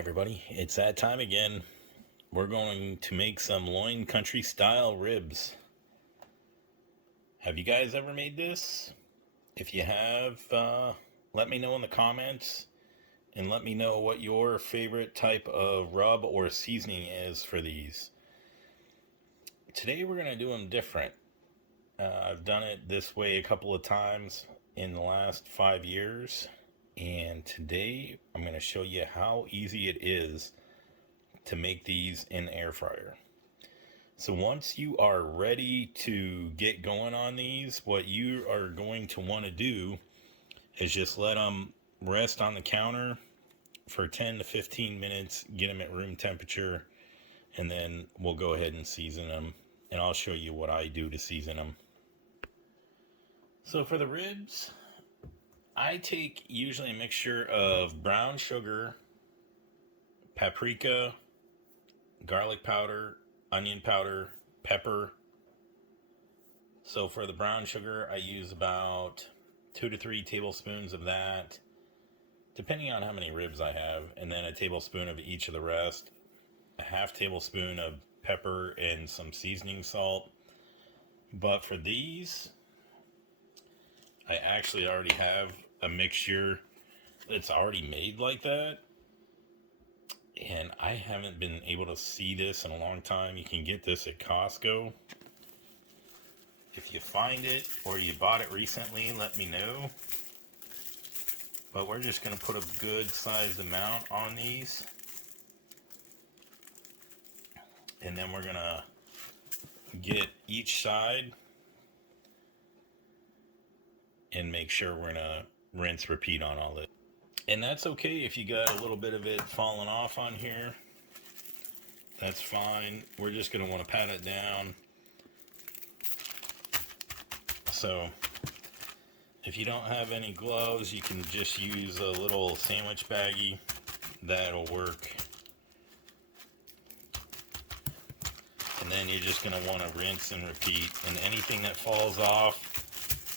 Everybody, it's that time again. We're going to make some loin country style ribs. Have you guys ever made this? If you have, let me know in the comments and let me know what your favorite type of rub or seasoning is for these. Today we're going to do them different. I've done it this way a couple of times in the last 5 years, and today I'm going to show you how easy it is to make these in the air fryer. So once you are ready to get going on these, what you are going to want to do is just let them rest on the counter for 10 to 15 minutes, get them at room temperature, and then we'll go ahead and season them, and I'll show you what I do to season them. So for the ribs, I take usually a mixture of brown sugar, paprika, garlic powder, onion powder, pepper. So for the brown sugar, I use about 2 to 3 tablespoons of that, depending on how many ribs I have, and then a tablespoon of each of the rest, a half tablespoon of pepper and some seasoning salt. But for these, I actually already have a mixture that's already made like that, and I haven't been able to see this in a long time. You can get this at Costco. If you find it or you bought it recently, let me know. But we're just going to put a good sized amount on these, and then we're going to get each side and make sure we're going to rinse repeat on all this. And that's okay if you got a little bit of it falling off on here. That's fine. We're just going to want to pat it down. So if you don't have any gloves, you can just use a little sandwich baggie. That'll work. And then you're just going to want to rinse and repeat. And anything that falls off,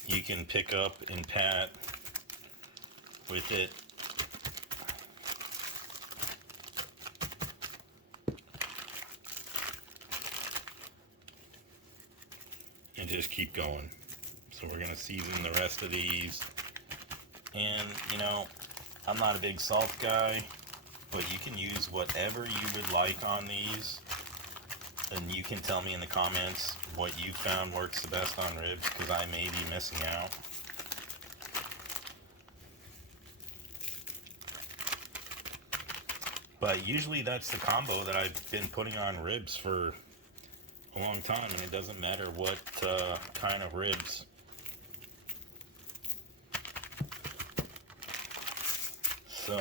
you can pick up and pat with it. And just keep going. So we're going to season the rest of these. And, you know, I'm not a big salt guy, but you can use whatever you would like on these. And you can tell me in the comments what you found works the best on ribs, because I may be missing out. But usually that's the combo that I've been putting on ribs for a long time, and it doesn't matter what kind of ribs. So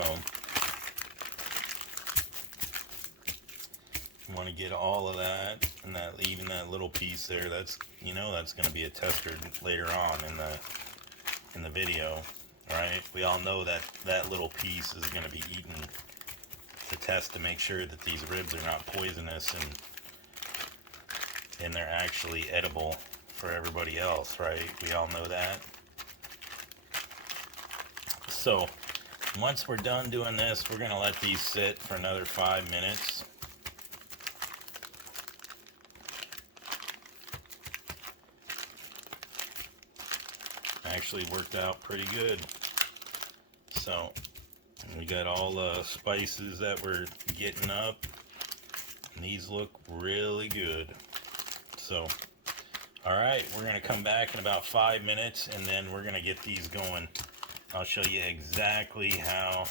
you want to get all of that, and that, even that little piece there, that's, you know, that's going to be a tester later on in the video, right? We all know that that little piece is going to be eaten to test to make sure that these ribs are not poisonous and they're actually edible for everybody else, right? We all know that. So once we're done doing this, we're going to let these sit for another 5 minutes. Actually worked out pretty good. So we got all the spices that we're getting up, and these look really good. So all right, we're going to come back in about 5 minutes, and then we're going to get these going. I'll show you exactly how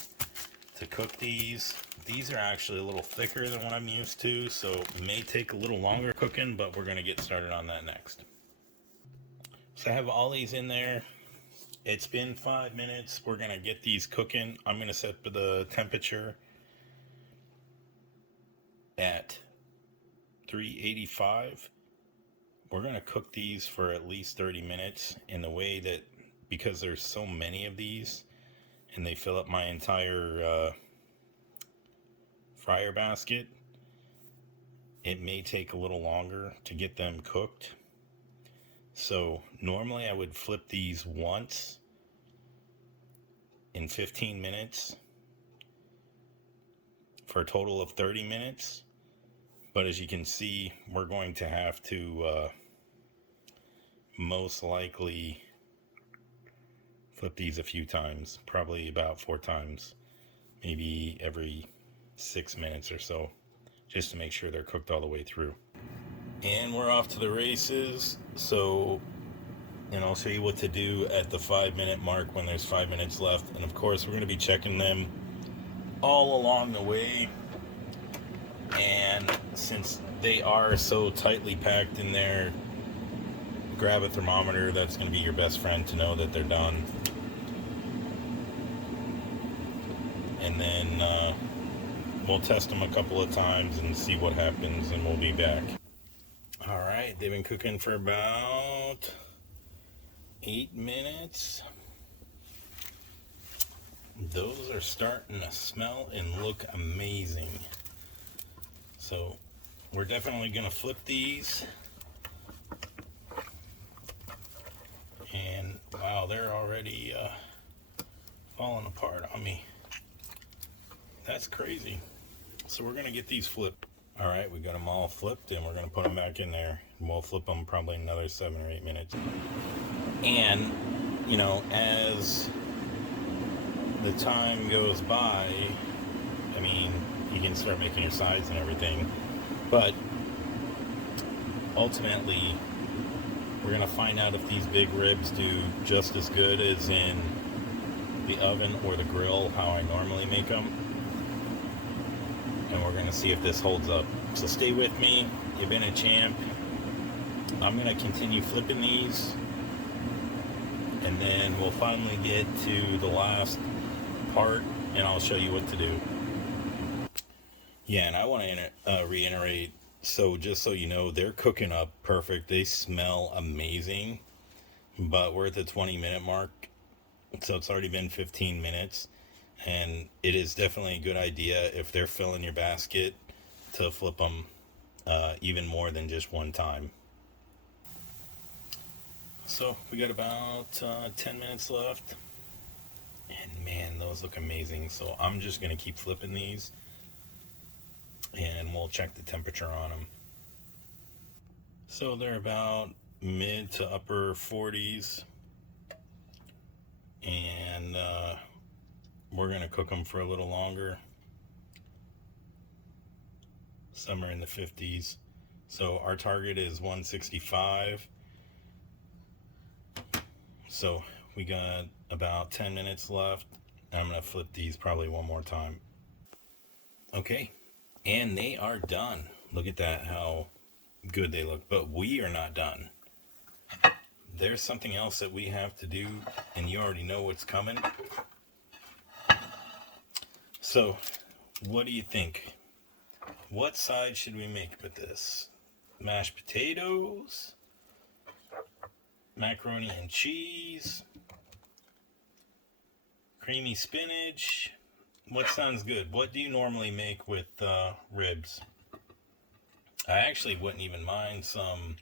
to cook these. These are actually a little thicker than what I'm used to, so it may take a little longer cooking, but we're going to get started on that next. So I have all these in there. It's been 5 minutes. We're going to get these cooking. I'm going to set the temperature at 385. We're going to cook these for at least 30 minutes in the way that, because there's so many of these and they fill up my entire fryer basket, it may take a little longer to get them cooked. So normally I would flip these once in 15 minutes for a total of 30 minutes. But as you can see, we're going to have to most likely flip these a few times, probably about 4 times, maybe every 6 minutes or so, just to make sure they're cooked all the way through. And we're off to the races. So, and I'll show you what to do at the 5-minute mark when there's 5 minutes left. And of course, we're going to be checking them all along the way. And since they are so tightly packed in there, grab a thermometer. That's going to be your best friend to know that they're done. And then we'll test them a couple of times and see what happens, and we'll be back. All right, they've been cooking for about 8 minutes. Those are starting to smell and look amazing. So we're definitely going to flip these. And wow, they're already falling apart on me. That's crazy. So we're going to get these flipped. All right, we got them all flipped, and we're going to put them back in there. We'll flip them probably another 7 or 8 minutes. And, you know, as the time goes by, I mean, you can start making your sides and everything. But ultimately, we're going to find out if these big ribs do just as good as in the oven or the grill, how I normally make them. And we're going to see if this holds up. So stay with me. You've been a champ. I'm going to continue flipping these. And then we'll finally get to the last part, and I'll show you what to do. Yeah, and I want to reiterate, so just so you know, they're cooking up perfect. They smell amazing. But we're at the 20-minute mark. So it's already been 15 minutes. And it is definitely a good idea if they're filling your basket to flip them even more than just one time. So we got about 10 minutes left. And man, those look amazing. So I'm just going to keep flipping these. And we'll check the temperature on them. So they're about mid to upper 40s. And we're going to cook them for a little longer. Some are in the 50s. So our target is 165. So we got about 10 minutes left. I'm going to flip these probably one more time. Okay. And they are done. Look at that, how good they look. But we are not done. There's something else that we have to do, and you already know what's coming. So, what do you think? What side should we make with this? Mashed potatoes? Macaroni and cheese? Creamy spinach? What sounds good? What do you normally make with ribs? I actually wouldn't even mind some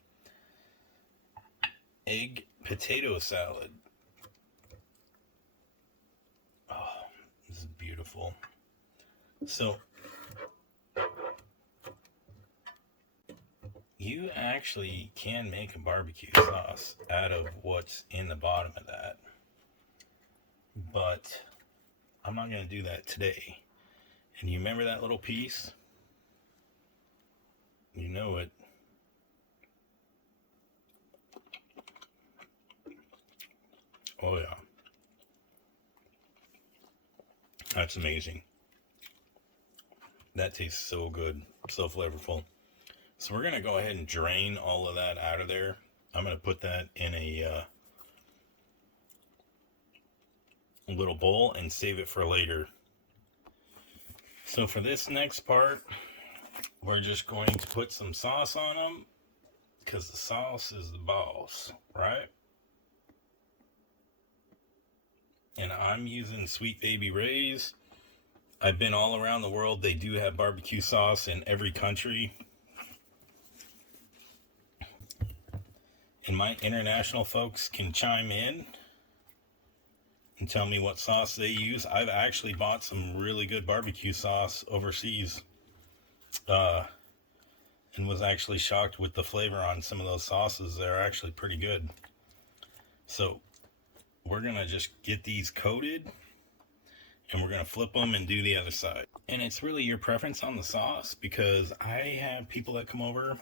egg potato salad. Oh, this is beautiful. So, you actually can make a barbecue sauce out of what's in the bottom of that. But I'm not going to do that today. And you remember that little piece? You know it. Oh yeah. That's amazing. That tastes so good, so flavorful. So we're going to go ahead and drain all of that out of there. I'm going to put that in a little bowl and save it for later. So for this next part, we're just going to put some sauce on them, because the sauce is the boss, right? And I'm using Sweet Baby Ray's. I've been all around the world. They do have barbecue sauce in every country. And my international folks can chime in and tell me what sauce they use. I've actually bought some really good barbecue sauce overseas, and was actually shocked with the flavor on some of those sauces. They're actually pretty good. So we're gonna just get these coated, and we're gonna flip them and do the other side. And it's really your preference on the sauce, because I have people that come over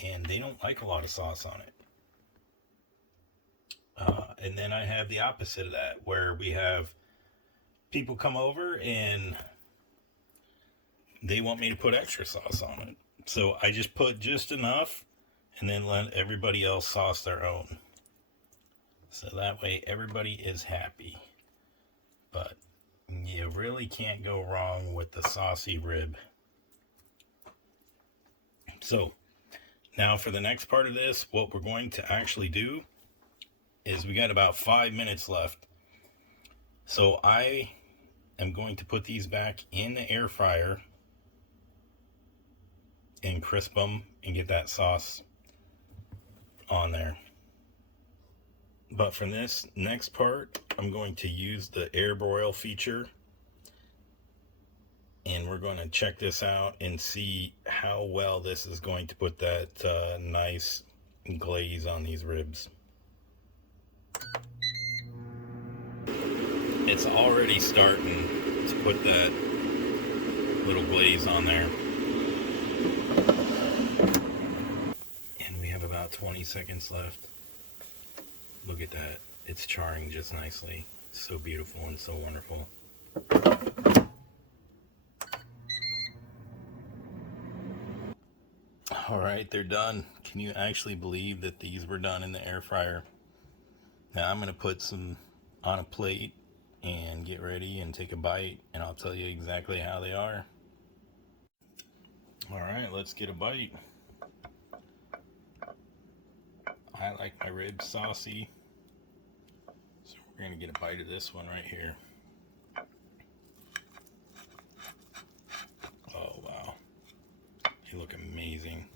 and they don't like a lot of sauce on it. And then I have the opposite of that, where we have people come over and they want me to put extra sauce on it. So I just put just enough and then let everybody else sauce their own. So that way everybody is happy. But you really can't go wrong with the saucy rib. So now for the next part of this, what we're going to actually do is we got about 5 minutes left. So I am going to put these back in the air fryer and crisp them and get that sauce on there. But for this next part, I'm going to use the air broil feature, and we're going to check this out and see how well this is going to put that nice glaze on these ribs. It's already starting to put that little glaze on there. And we have about 20 seconds left. Look at that. It's charring just nicely. So beautiful and so wonderful. Alright, they're done. Can you actually believe that these were done in the air fryer? Now I'm going to put some on a plate and get ready and take a bite, and I'll tell you exactly how they are. Alright, let's get a bite. I like my ribs saucy, so we're going to get a bite of this one right here. Oh wow, they look amazing.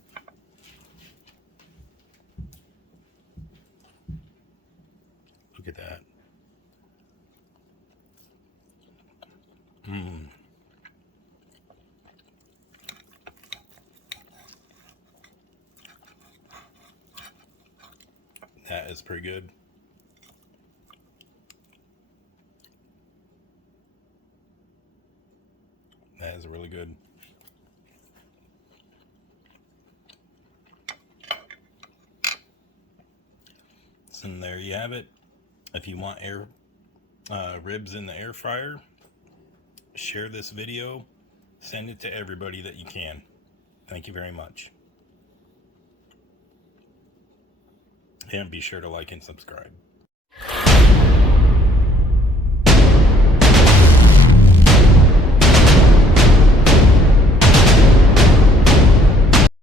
Look at that. That is pretty good. That is really good. So there you have it. If you want ribs in the air fryer, share this video, send it to everybody that you can. Thank you very much. And be sure to like and subscribe.